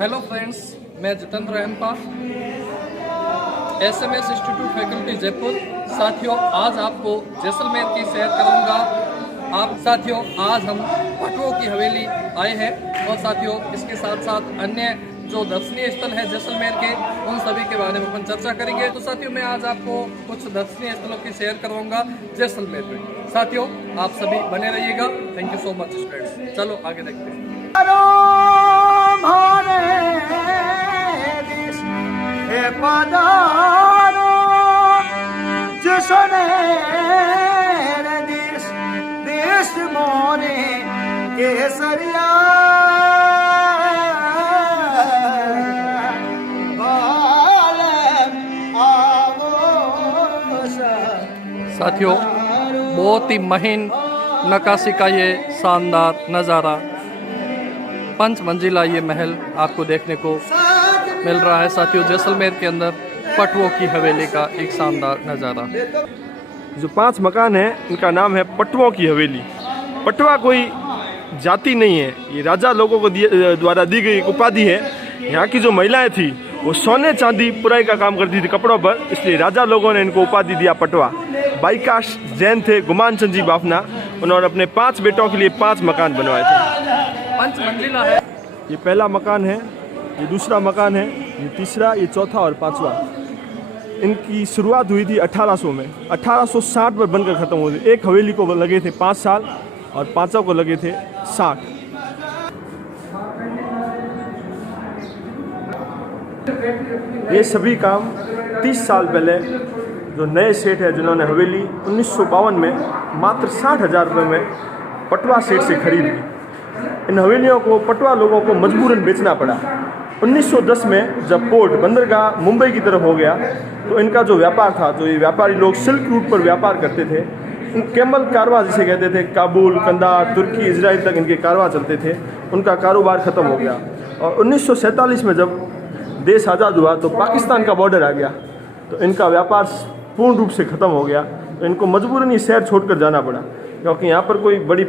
Hello friends, मैं Jitendra Rahampa, SMS institute faculty Jaipur. साथियों, आज आपको जैसलमेर की सैर कराऊंगा। साथियों, आज हम पटवों की हवेली आए हैं और साथियों इसके साथ साथ अन्य जो दर्शनीय स्थल है जैसलमेर के, उन सभी के बारे में अपन चर्चा करेंगे। तो साथियों, मैं आज आपको कुछ दर्शनीय स्थलों की सैर करवाऊंगा जैसलमेर में। साथियों, आप सभी बने रहिएगा। Thank you so much students. चलो आगे देखते हैं। देश मोरे केसरिया साथियों, बहुत ही महीन नक्काशी का ये शानदार नज़ारा, 5 मंजिला ये महल आपको देखने को मिल रहा है। साथियों, जैसलमेर के अंदर पटवों की हवेली का एक शानदार नज़ारा। जो 5 मकान हैं इनका नाम है पटवों की हवेली। पटवा कोई जाति नहीं है, ये राजा लोगों को द्वारा दी गई एक उपाधि है। यहाँ की जो महिलाएं थी वो सोने चांदी पुराई का काम करती थी कपड़ों पर, इसलिए राजा लोगों ने इनको उपाधि दिया पटवा। बाईकाश जैन थे गुमान चंद जी बाफना, उन्होंने अपने 5 बेटों के लिए 5 मकान बनवाए थे। 5 मंजिला है। ये पहला मकान है, ये दूसरा मकान है, ये तीसरा, ये चौथा और 5वां। इनकी शुरुआत हुई थी 1800 में, 1860 में बनकर ख़त्म हुई थी। एक हवेली को लगे थे 5 साल और 5 को लगे थे 60। ये सभी काम 30 साल पहले जो नए सेठ है जिन्होंने हवेली 1952 में मात्र 60,000 रुपये में पटवा सेठ से खरीद ली। इन हवेलियों को पटवा लोगों को मजबूरन बेचना पड़ा। 1910 में जब पोर्ट बंदरगाह मुंबई की तरफ हो गया तो इनका जो व्यापार था, जो ये व्यापारी लोग सिल्क रूट पर व्यापार करते थे, इन कैमल कारवा जिसे कहते थे, काबुल, कंदार, तुर्की, इजराइल तक इनके कारवा चलते थे, उनका कारोबार ख़त्म हो गया। और 1947 में जब देश आज़ाद हुआ तो पाकिस्तान का बॉर्डर आ गया, तो इनका व्यापार पूर्ण रूप से ख़त्म हो गया। तो इनको मजबूरन ही शहर छोड़कर जाना पड़ा, क्योंकि यहाँ पर कोई बड़ी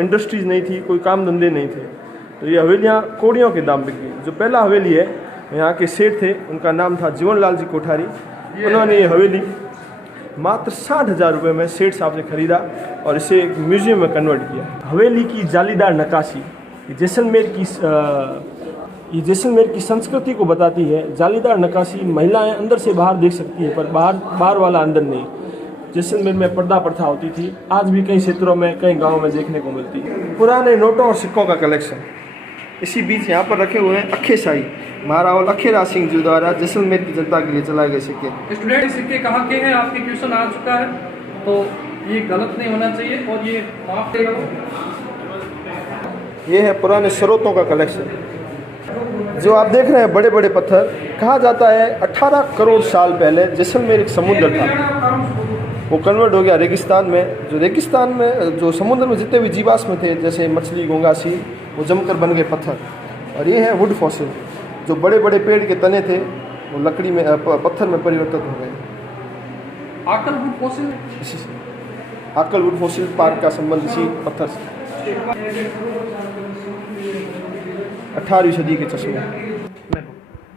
इंडस्ट्रीज़ नहीं थी, कोई काम धंधे नहीं थे। तो ये हवेलियाँ कौड़ियों के दाम बिकी। जो पहला हवेली है, यहाँ के सेठ थे, उनका नाम था जीवनलाल जी कोठारी। उन्होंने ये हवेली मात्र 60,000 रुपये में सेठ साहब से खरीदा और इसे एक म्यूजियम में कन्वर्ट किया। हवेली की जालीदार नक्काशी ये जैसलमेर की संस्कृति को बताती है। जालीदार नक्काशी महिलाएं अंदर से बाहर देख सकती है, पर बाहर वाला अंदर नहीं। जैसलमेर में पर्दा प्रथा होती थी, आज भी कई क्षेत्रों में, कई गांवों में देखने को मिलती है। पुराने नोटों और सिक्कों का कलेक्शन। इसी बीच यहाँ पर रखे हुए हैं अखे शाही महारावल अखेरा सिंह जी द्वारा जैसलमेर की जनता के लिए चलाए गए सिक्के। स्टूडेंट, सिक्के कहाँ के हैं? आपके क्वेश्चन आ चुका है, तो ये गलत नहीं होना चाहिए और ये माफ करेगा। ये है पुराने स्रोतों का कलेक्शन। जो आप देख रहे हैं बड़े बड़े पत्थर, कहा जाता है 18 करोड़ साल पहले जैसलमेर एक समुद्र था, वो कन्वर्ट हो गया रेगिस्तान में। जो रेगिस्तान में जो समुद्र में जितने भी जीवाश्म थे, जैसे मछली, घोंघा, वो जमकर बन गए पत्थर। और ये है वुड फॉसिल। जो बड़े बड़े पेड़ के तने थे वो लकड़ी में पत्थर में परिवर्तित हो गए। आकल वुड फॉसिल, इसी से आकल वुड फॉसिल पार्क का संबंध इसी पत्थर से। 18वीं सदी के चश्मे।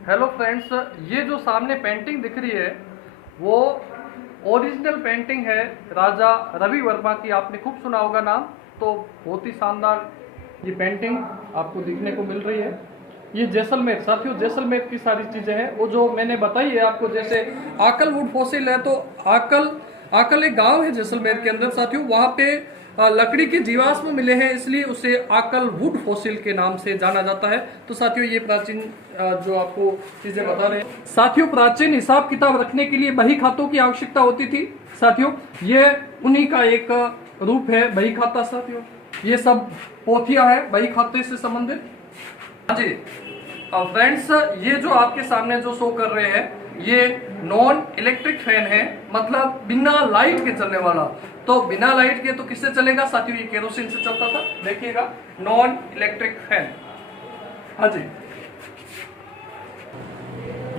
हेलो फ्रेंड्स, ये जो सामने पेंटिंग दिख रही है वो ओरिजिनल पेंटिंग है राजा रवि वर्मा की। आपने खूब सुना होगा नाम। तो बहुत ही शानदार ये पेंटिंग आपको देखने को मिल रही है। ये जैसलमेर, साथियों जैसलमेर की सारी चीज़ें हैं वो जो मैंने बताई है आपको। जैसे आकल वुड फॉसिल है, तो आकल एक गांव है जैसलमेर के अंदर। साथियों, वहाँ पे लकड़ी के जीवाश्म मिले हैं, इसलिए उसे आकल वुड फॉसिल के नाम से जाना जाता है। तो साथियों, ये प्राचीन जो आपको चीजें बता रहे हैं। साथियों, प्राचीन हिसाब किताब रखने के लिए बही खातों की आवश्यकता होती थी। साथियों, ये उन्हीं का एक रूप है बही खाता। साथियों, ये सब पोथियां है बही खाते से संबंधित। हाँ जी फ्रेंड्स, ये जो आपके सामने जो शो कर रहे हैं ये नॉन इलेक्ट्रिक फैन है, मतलब बिना लाइट के चलने वाला। तो बिना लाइट के तो किससे चलेगा साथियों? ये केरोसिन से चलता था। देखिएगा, नॉन इलेक्ट्रिक फैन। हाँ जी,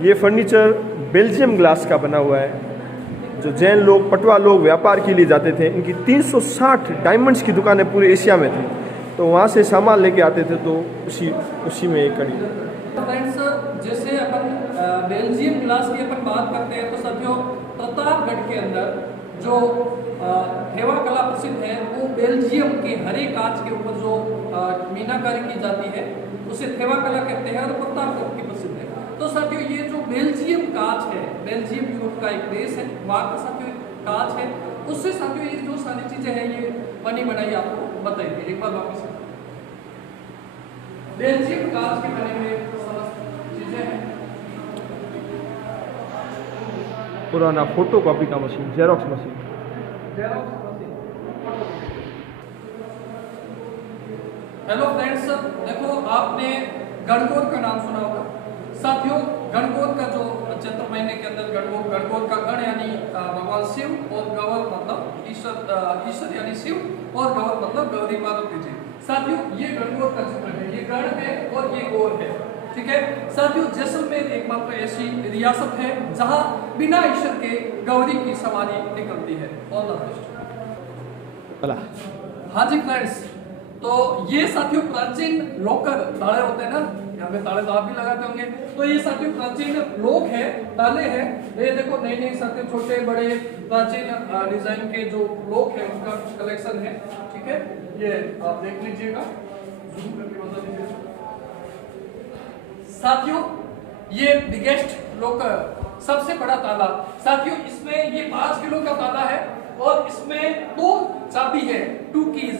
ये फर्नीचर बेल्जियम ग्लास का बना हुआ है। जो जैन लोग, पटवा लोग व्यापार के लिए जाते थे, इनकी 360 डायमंड्स की दुकानें पूरे एशिया में थी, तो वहाँ से सामान लेके आते थे। तो उसी में एक कड़ी। जैसे अपन बेल्जियम ग्लास की अपन बात करते हैं तो साथियों प्रतापगढ़ के अंदर जो हेवा कला प्रसिद्ध है वो बेल्जियम के हरे कांच के ऊपर जो मीनाकारी की जाती है उसे हेवा कला कहते हैं और प्रतापगढ़ की प्रसिद्ध है। तो साथियों ये जो बेल्जियम कांच है, बेल्जियम यूरोप का एक देश है, वहाँ का साथियों कांच है, उससे साथियों ये जो सारी चीजें हैं ये बनी बनाई आपको बताइए एक बार वापस। बेल्जियम कांच के बने हुए समस्त चीजें हैं। पुराना फोटो कॉपी का machine, xerox machine. Hello friends, देखो आपने गणगौर का नाम सुना होगा। साथियों गणगौर का जो चैत्र महीने के अंदर गणगौर का गण यानी भगवान शिव और गौर मतलब ईश्वर यानी शिव और गौर मतलब गौरी पार्वती जी। साथियों ये गणगौर का चित्र है, ये गण है और ये गौर है, ठीक है। साथियों जैसलमेर एकमात्र ऐसी रियासत है जहां बिना ईश्वर के गौरी की सवारी निकलती है। All the best. हाँ जी फ्रेंड्स, तो ये साथियों प्राचीन लोकर ताले होते हैं ना, यहाँ पे ताले तो आप भी लगाते होंगे, तो ये साथियों प्राचीन लोक है, ताले हैं। ये देखो नई नई साथियों छोटे बड़े प्राचीन डिजाइन के जो लोक है उनका कलेक्शन है, ठीक है। ये आप देख लीजिएगा, जूम करके बता दीजिए। साथियों ये बिगेस्ट लोकर, सबसे बड़ा ताला। साथियों इसमें ये 5 किलो का ताला है और इसमें 2 चाबी है, 2 कीज।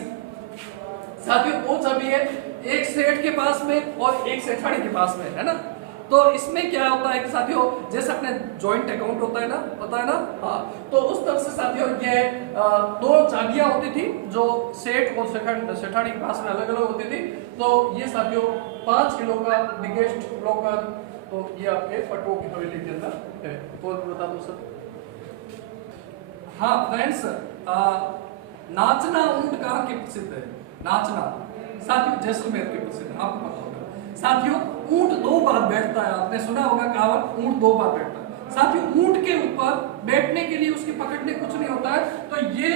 साथियों 2 चाबी है, एक सेठ के पास में और एक सेठानी के पास में, है ना। तो इसमें क्या होता है कि साथियों जैसे अपने जॉइंट अकाउंट होता है ना, पता है ना, हाँ, तो उस तरह से साथियों ये 2 चाबियां होती थी जो सेठ और सेठानी के पास में अलग अलग होती थी। तो ये साथियों 5 किलो का बिगेस्ट लॉकर, तो ये आपके पटुओं की हवेली के अंदर है। और बता दो सर। हाँ फ्रेंड्स, नाचना ऊंट कहाँ की प्रसिद्ध है? नाचना साथियों जैसलमेर के प्रसिद्ध है, आपको पता होगा। साथियों ऊंट 2 बार बैठता है, आपने सुना होगा कहावत, ऊंट 2 बार बैठता है। साथियों ऊंट के ऊपर बैठने के लिए उसके पकड़ने कुछ नहीं होता है, तो ये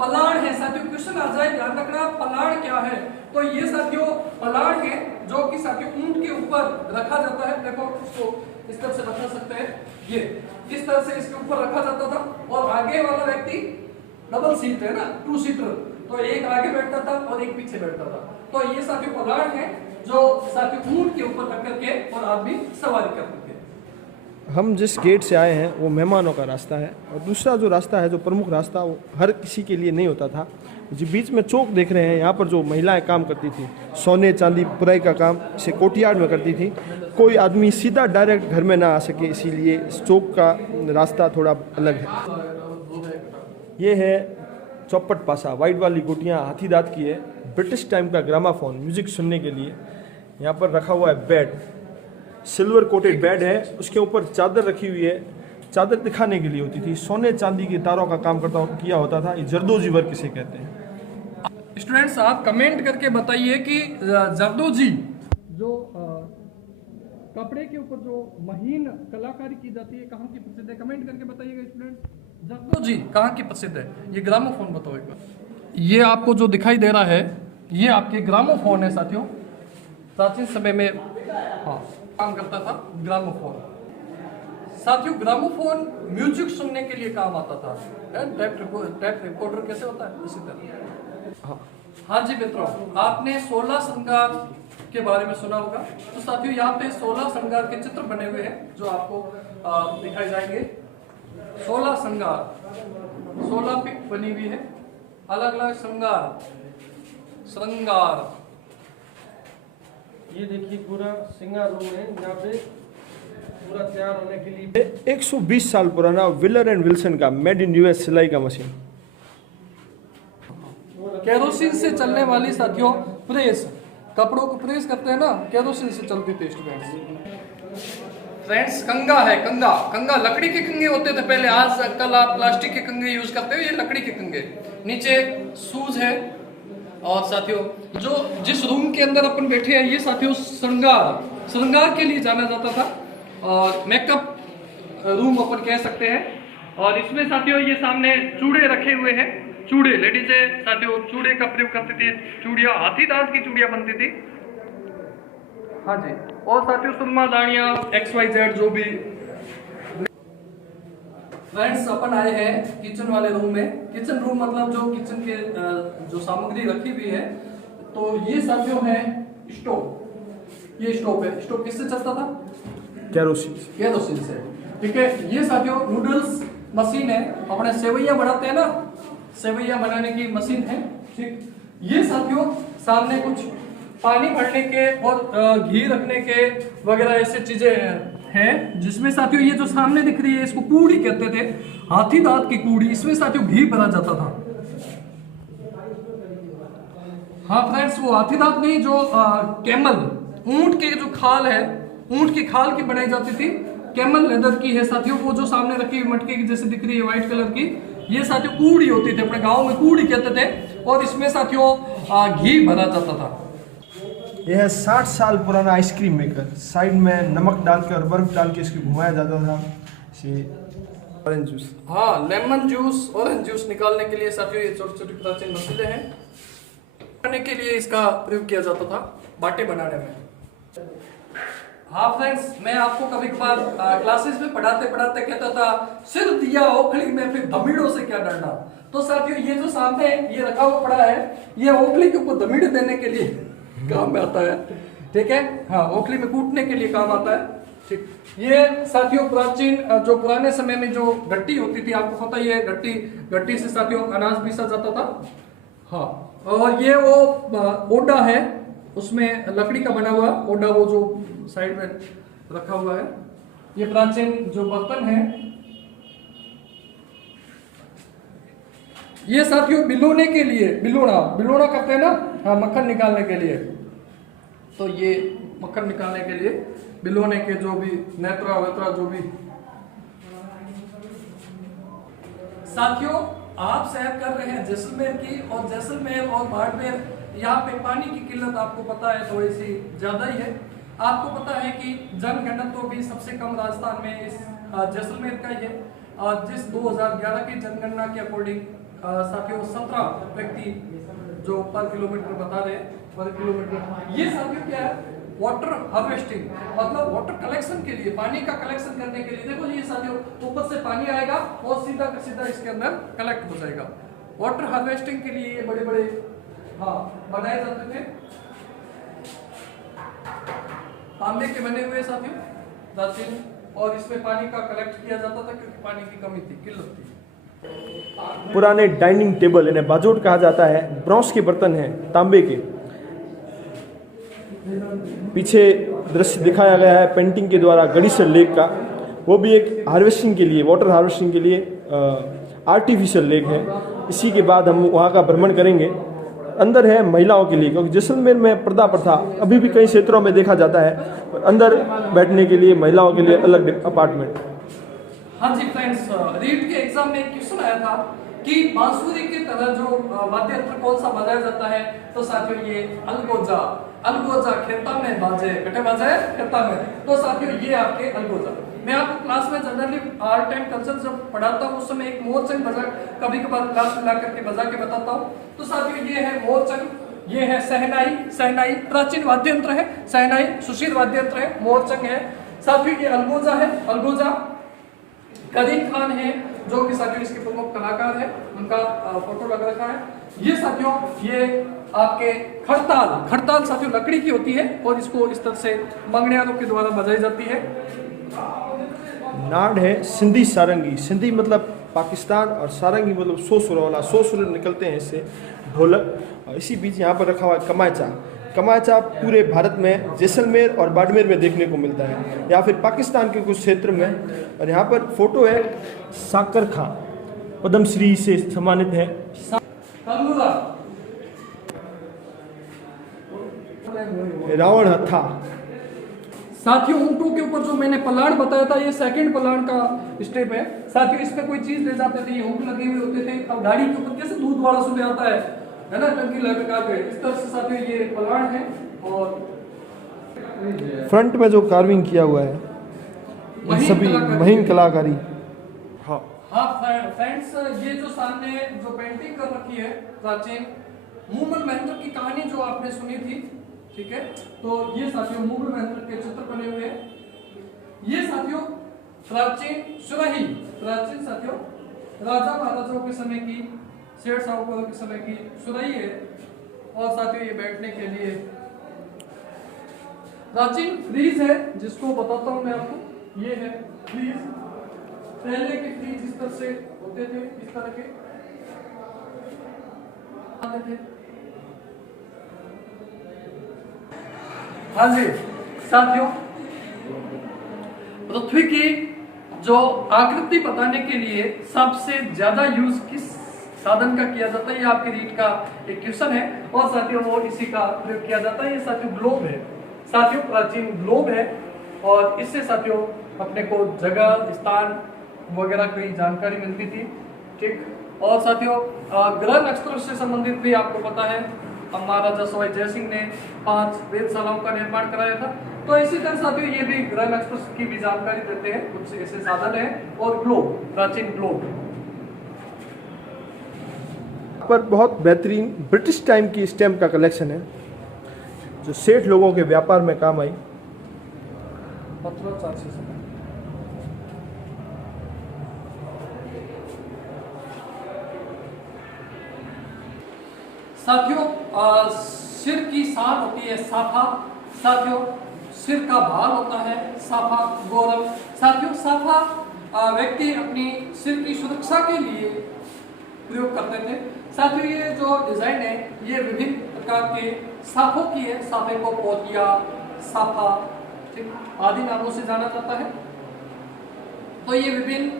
पलाड़ है। साथियों क्वेश्चन आ जाए, ध्यान रखना पलाड़ क्या है। तो ये साथियों पलाड़ है जो कि साथियों ऊंट के ऊपर रखा जाता है। देखो इसको इस तरह से रखा सकते हैं, ये इस तरह से इसके ऊपर रखा जाता था और आगे वाला व्यक्ति डबल सीट है ना, 2 सीटर, तो एक आगे बैठता था और एक पीछे बैठता था। तो ये साथियों पलाड़ है जो साथियों ऊंट के ऊपर रख करके और आदमी सवारी करते थे। हम जिस गेट से आए हैं वो मेहमानों का रास्ता है, और दूसरा जो रास्ता है जो प्रमुख रास्ता वो हर किसी के लिए नहीं होता था। जो बीच में चौक देख रहे हैं, यहाँ पर जो महिलाएं काम करती थी, सोने चांदी पुराई का काम इसे कोर्टयार्ड में करती थी। कोई आदमी सीधा डायरेक्ट घर में ना आ सके, इसीलिए इस चौक का रास्ता थोड़ा अलग है। ये है चौपट पासा, वाइट वाली गोटियाँ हाथी दांत की है, ब्रिटिश टाइम का ग्रामाफोन म्यूजिक सुनने के लिए। यहाँ पर रखा हुआ है बेड, सिल्वर कोटेड बेड है, उसके ऊपर चादर रखी हुई है, चादर दिखाने के लिए होती थी। सोने चांदी की तारों का काम किया होता था। ये जरदोजी वर्क किसे कहते हैं? स्टूडेंट्स आप कमेंट करके बताइए कि जरदोजी जो कपड़े के ऊपर जो महीन कलाकारी की जाती है कहाँ की प्रसिद्ध है? कमेंट करके बताइएगा स्टूडेंट्स। जरदोजी कहाँ की प्रसिद्ध है? ये ग्रामोफोन बताओ एक बार। ये आपको जो दिखाई दे रहा है ये आपके ग्रामोफोन है साथियों। प्राचीन समय में हाँ काम करता था ग्रामोफोन। साथियों ग्रामोफोन म्यूजिक सुनने के लिए काम आता था। टेप रिकॉर्डर कैसे होता है इसी तरह। हाँ जी मित्रों, आपने 16 श्रृंगार के बारे में सुना होगा। तो साथियों यहाँ पे 16 श्रृंगार के चित्र बने हुए हैं जो आपको दिखाए जाएंगे। 16 श्रृंगार, 16 पिक बनी हुई है, अलग अलग श्रृंगार। ये देखिए पूरा श्रृंगार रूम है, यहाँ पे पूरा तैयार होने के लिए 120 साल पुराना विलर एंड विल्सन का मेड इन यूएस सिलाई का मशीन। केरोसिन से चलने वाली साथियों प्रेस, कपड़ों को प्रेस करते हैं ना, केरोसिन से चलती थी स्टूडेंट्स। फ्रेंड्स कंगा है, कंगा लकड़ी के कंगे होते थे पहले, आज कल आप प्लास्टिक के कंगे यूज करते हो, ये लकड़ी के कंगे। नीचे शूज है। और साथियों जो जिस रूम के अंदर अपन बैठे हैं ये साथियों श्रृंगार के लिए जाना जाता था और मेकअप रूम अपन कह सकते हैं। और इसमें साथियों ये सामने चूड़े रखे हुए हैं, चूड़े लेडीज साथियों चूड़े का प्रयोग करती थी, चूड़ियाँ हाथी दांत की चूड़ियाँ बनती थी। हाँ जी। और साथियों सुरमा दानिया XYZ जो भी। फ्रेंड्स अपन आए हैं किचन वाले रूम में। किचन रूम मतलब जो किचन के जो सामग्री रखी हुई है। तो ये साथियों है स्टोव। ये स्टोव है। स्टोव किससे चलता था? केरोसिन से। ठीक है। ये साथियों नूडल्स मशीन है। अपने सेवैया बनाते हैं ना, सेवैया बनाने की मशीन है। ठीक। ये साथियों सामने कुछ पानी भरने के और घी रखने के वगैरह ऐसे चीजें हैं, जिसमें साथियों ये जो सामने दिख रही है इसको कूड़ी कहते थे, हाथी दांत की कूड़ी। इसमें साथियों घी भरा जाता था। हाँ फ्रेंड्स, वो हाथी दांत नहीं, जो कैमल ऊंट के जो खाल है, ऊंट की खाल की बनाई जाती थी। कैमल लेदर की है साथियों। वो जो सामने रखी हुई मटके की जैसे दिख रही है व्हाइट कलर की, ये साथियों कूड़ी होती थी। अपने गांव में कूड़ी कहते थे। और इसमें साथियों घी भरा जाता था। यह है 60 साल पुराना आइसक्रीम मेकर। साइड में नमक डाल के और बर्फ डाल के इसको घुमाया जाता था। ऑरेंज जूस, हाँ लेमन जूस, ऑरेंज जूस निकालने के लिए साथियों ये छोटी छोटी प्राचीन मशीनें हैं। करने के लिए इसका प्रयोग किया जाता था बाटे बनाने में। हाँ फ्रेंड्स, मैं आपको कभी कभार क्लासेस में पढ़ाते पढ़ाते कहता था सिर दिया ओखली में फिर धमीड़ों से क्या डरना। तो साथियों ये जो सामने ये रखा हुआ पड़ा है, ये ओखली के ऊपर धमीड़े देने के लिए काम में आता है। ठीक है। हाँ, ओखली में कूटने के लिए काम आता है। ठीक। ये साथियों प्राचीन जो पुराने समय में जो गट्टी होती थी, आपको पता ही है गट्टी से साथियों अनाज पीसा जाता था। हाँ, और ये वो ओडा है, उसमें लकड़ी का बना हुआ ओडा, वो जो साइड में रखा हुआ है। ये प्राचीन जो बर्तन है, ये साथियों बिलोने के लिए, बिलोना करते हैं ना, हाँ मक्खन निकालने के लिए। तो ये मक्खन निकालने के लिए बिलोने के जो भी नेत्रा वेत्रा जो भी। साथियों आप सैर कर रहे हैं जैसलमेर की, और जैसलमेर और बाड़मेर, यहाँ पे पानी की किल्लत आपको पता है थोड़ी सी ज्यादा ही है। आपको पता है कि जनघनत्व भी सबसे कम राजस्थान में इस जैसलमेर का ही है। जिस 2011 की जनगणना के अकॉर्डिंग साथियों 17 व्यक्ति जो पर किलोमीटर बता रहे हैं, पर किलोमीटर। ये साथियों क्या है? वाटर हार्वेस्टिंग, मतलब वाटर कलेक्शन के लिए, पानी का कलेक्शन करने के लिए। देखो ये साथियों ऊपर से पानी आएगा और सीधा का सीधा इसके अंदर कलेक्ट हो जाएगा। वाटर हार्वेस्टिंग के लिए ये बड़े बड़े हाँ बनाए जाते थे। तांबे के बने हुए साथियों प्राचीन, और इसमें पानी का कलेक्ट किया जाता था क्योंकि पानी की कमी थी, किल्लत थी। पुराने डाइनिंग टेबल, इन्हें बाजोट कहा जाता है। ब्रॉन्ज के बर्तन हैं, तांबे के। पीछे दृश्य दिखाया गया है पेंटिंग के द्वारा गणेशर लेक का। वो भी एक हार्वेस्टिंग के लिए, वाटर हार्वेस्टिंग के लिए आर्टिफिशियल लेक है। इसी के बाद हम वहाँ का भ्रमण करेंगे। अंदर है महिलाओं के लिए, क्योंकि जैसलमेर में पर्दा प्रथा अभी भी कई क्षेत्रों में देखा जाता है। अंदर बैठने के लिए महिलाओं के लिए अलग अपार्टमेंट। हाँ जी फ्रेंड्स, रीट के एग्जाम में एक क्वेश्चन आया था कि बांसुरी की तरह जो वाद्य यंत्र कौन सा बजाया जाता है। तो साथियों ये अलगोजा खेता में बाजे, कटे बाजे खेता में। तो साथियों ये आपके अलगोजा। मैं आपको क्लास में जनरली आर्ट एंड कल्चर जब पढ़ाता हूँ उस समय एक मोरचंग बजा कभी कभार क्लास में ला करके बजा के बताता हूँ। तो साथियों ये है मोरचंग, ये है सहनाई प्राचीन वाद्य यंत्र है। सहनाई सुशील वाद्य यंत्र है, मोरचंग है। साथियों ये अलगोजा है। अलगोजा करीम खान है जो कि साथियों इसके प्रमुख कलाकार है, उनका फोटो लग रखा है। ये साथियों ये आपके खड़ताल साथियों लकड़ी की होती है और इसको इस तरह से मंगनियारों के द्वारा बजाई जाती है। नाड़ है सिंधी सारंगी। सिंधी मतलब पाकिस्तान और सारंगी मतलब 100 सुरों वाला, 100 सुर निकलते हैं इससे, ढोलक। और इसी बीच यहाँ पर रखा हुआ है कमाचा। कमाचा पूरे भारत में जैसलमेर और बाड़मेर में देखने को मिलता है, या फिर पाकिस्तान के कुछ क्षेत्र में। और यहाँ पर फोटो है साकर खां, पद्मश्री से सम्मानित है। रावण हत्था। साथियों ऊँटों के ऊपर जो मैंने पलाड़ बताया था, ये सेकंड पलाड़ का स्टेप है। साथियों इसमें कोई चीज ले जाते थे, ये हुक लगे हुए होते थे। अब गाड़ी के ऊपर कैसे दूध वाला सुबह आता है ना, टंकी लगा के, इस तरह से साथियों ये पलाड़ है। और फ्रंट में जो कार्विंग किया हुआ है सभी महीन कलाकारी। हाँ फ्रेंड्स, ये जो सामने जो पेंटिंग कर रखी है प्राचीन मूमल महेंद्र की कहानी जो आपने सुनी थी, ठीक है। तो ये साथियों मुगल मंदिर के चित्र बने हुए हैं। ये साथियों प्राचीन साथियों राजा महाराजाओं के समय की, शेर साहूकारों के समय की सुराही है। और साथियों ये बैठने के लिए प्राचीन फ्रीज है, जिसको बताता हूं मैं आपको। ये है फ्रीज, पहले के फ्रीज इस तरह से होते थे, इस तरह के आते थे। हाँ जी साथियों, पृथ्वी की जो आकृति बताने के लिए सबसे ज्यादा यूज किस साधन का किया जाता है, ये आपके रीट का एक क्वेश्चन है। और साथियों वो इसी का प्रयोग किया जाता है। ये साथियों ग्लोब है, साथियों प्राचीन ग्लोब है। और इससे साथियों अपने को जगह, स्थान वगैरह की जानकारी मिलती थी, ठीक। और साथियों ग्रह नक्षत्रों से संबंधित भी आपको पता है, महाराजा सवाई जय सिंह ने 5 वेधशालाओं का निर्माण कराया था। तो इसी तरह साथियों ये भी ग्रह नक्षत्र की भी जानकारी देते हैं, कुछ ऐसे साधन है। और ग्लोब, प्राचीन ग्लोब पर बहुत बेहतरीन ब्रिटिश टाइम की स्टैम्प का कलेक्शन है, जो सेठ लोगों के व्यापार में काम आई। साथियों सिर की सार होती है साफा, साथियों सिर का भार होता है साफा, गौरव। साथियों साफा व्यक्ति अपनी सिर की सुरक्षा के लिए प्रयोग करते थे। साथियों ये जो डिजाइन है ये विभिन्न प्रकार के साफों की है, साफे को पोतिया, साफा, ठीक आदि नामों से जाना जाता है। तो ये विभिन्न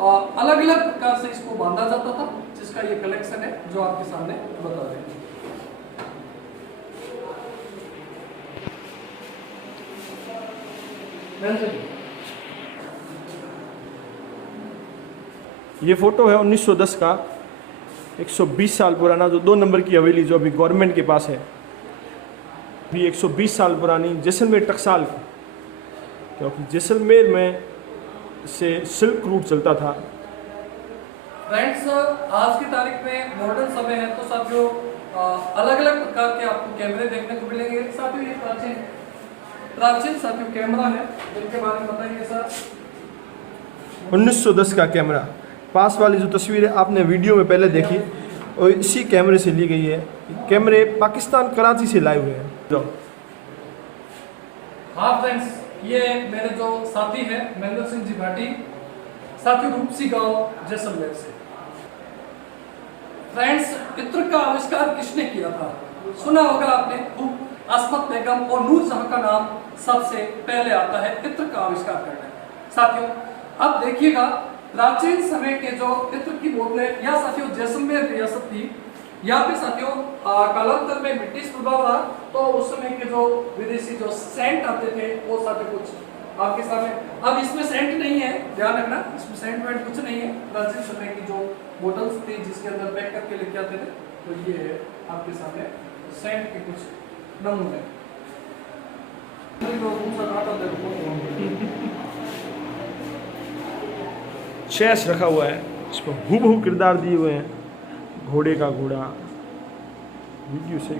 अलग अलग प्रकार से इसको बांधा जाता था, जिसका ये कलेक्शन है जो आपके सामने बता रहे हैं। ये फोटो है 1910 का, 120 साल पुराना, जो 2 नंबर की हवेली जो अभी गवर्नमेंट के पास है, भी 120 साल पुरानी जैसलमेर टकसाल की, क्योंकि जैसलमेर में से सिल्क रूट चलता था। फ्रेंड्स आज की तारीख में मॉडर्न समय है, तो साथियों अलग अलग प्रकार के आपको कैमरे देखने को मिलेंगे। साथियों ये प्राचीन साथियों कैमरा है, जिनके बारे में बताइए सर। 1910 का कैमरा, पास वाली जो तस्वीर है आपने वीडियो में पहले देखी, और इसी कैमरे से ली गई है। कैमरे पाकिस्तान कराची से लाए हुए हैं। हाँ फ्रेंड्स, ये मेरे जो साथी हैं महेंद्र सिंह जी भाटी, साथियों रूपसी गांव जैसलमेर से। फ्रेंड्स इत्र का आविष्कार किसने किया था? सुना होगा आपने, खूब अस्मत बेगम और नूर जहां का नाम सबसे पहले आता है इत्र का आविष्कार करने। साथियों अब देखिएगा, प्राचीन समय के जो इत्र की बोतलें, या साथियों जैसलमेर रियासत थी, यहाँ पे साथियों कालांतर में ब्रिटिश प्रभाव रहा, तो उस समय के जो विदेशी जो सेंट आते थे वो साथियों कुछ आपके सामने। अब इसमें सेंट नहीं है, ध्यान रखना, इसमें सेंट वेंट कुछ नहीं है। प्राचीन समय की जो बोतल्स थी जिसके अंदर पैक करके लेके आते थे, तो ये है आपके सामने सेंट के कुछ नमूने। चेस रखा हुआ है, इसमें हूबहू किरदार दिए हुए हैं, घोड़े का घोड़ा, वीडियो से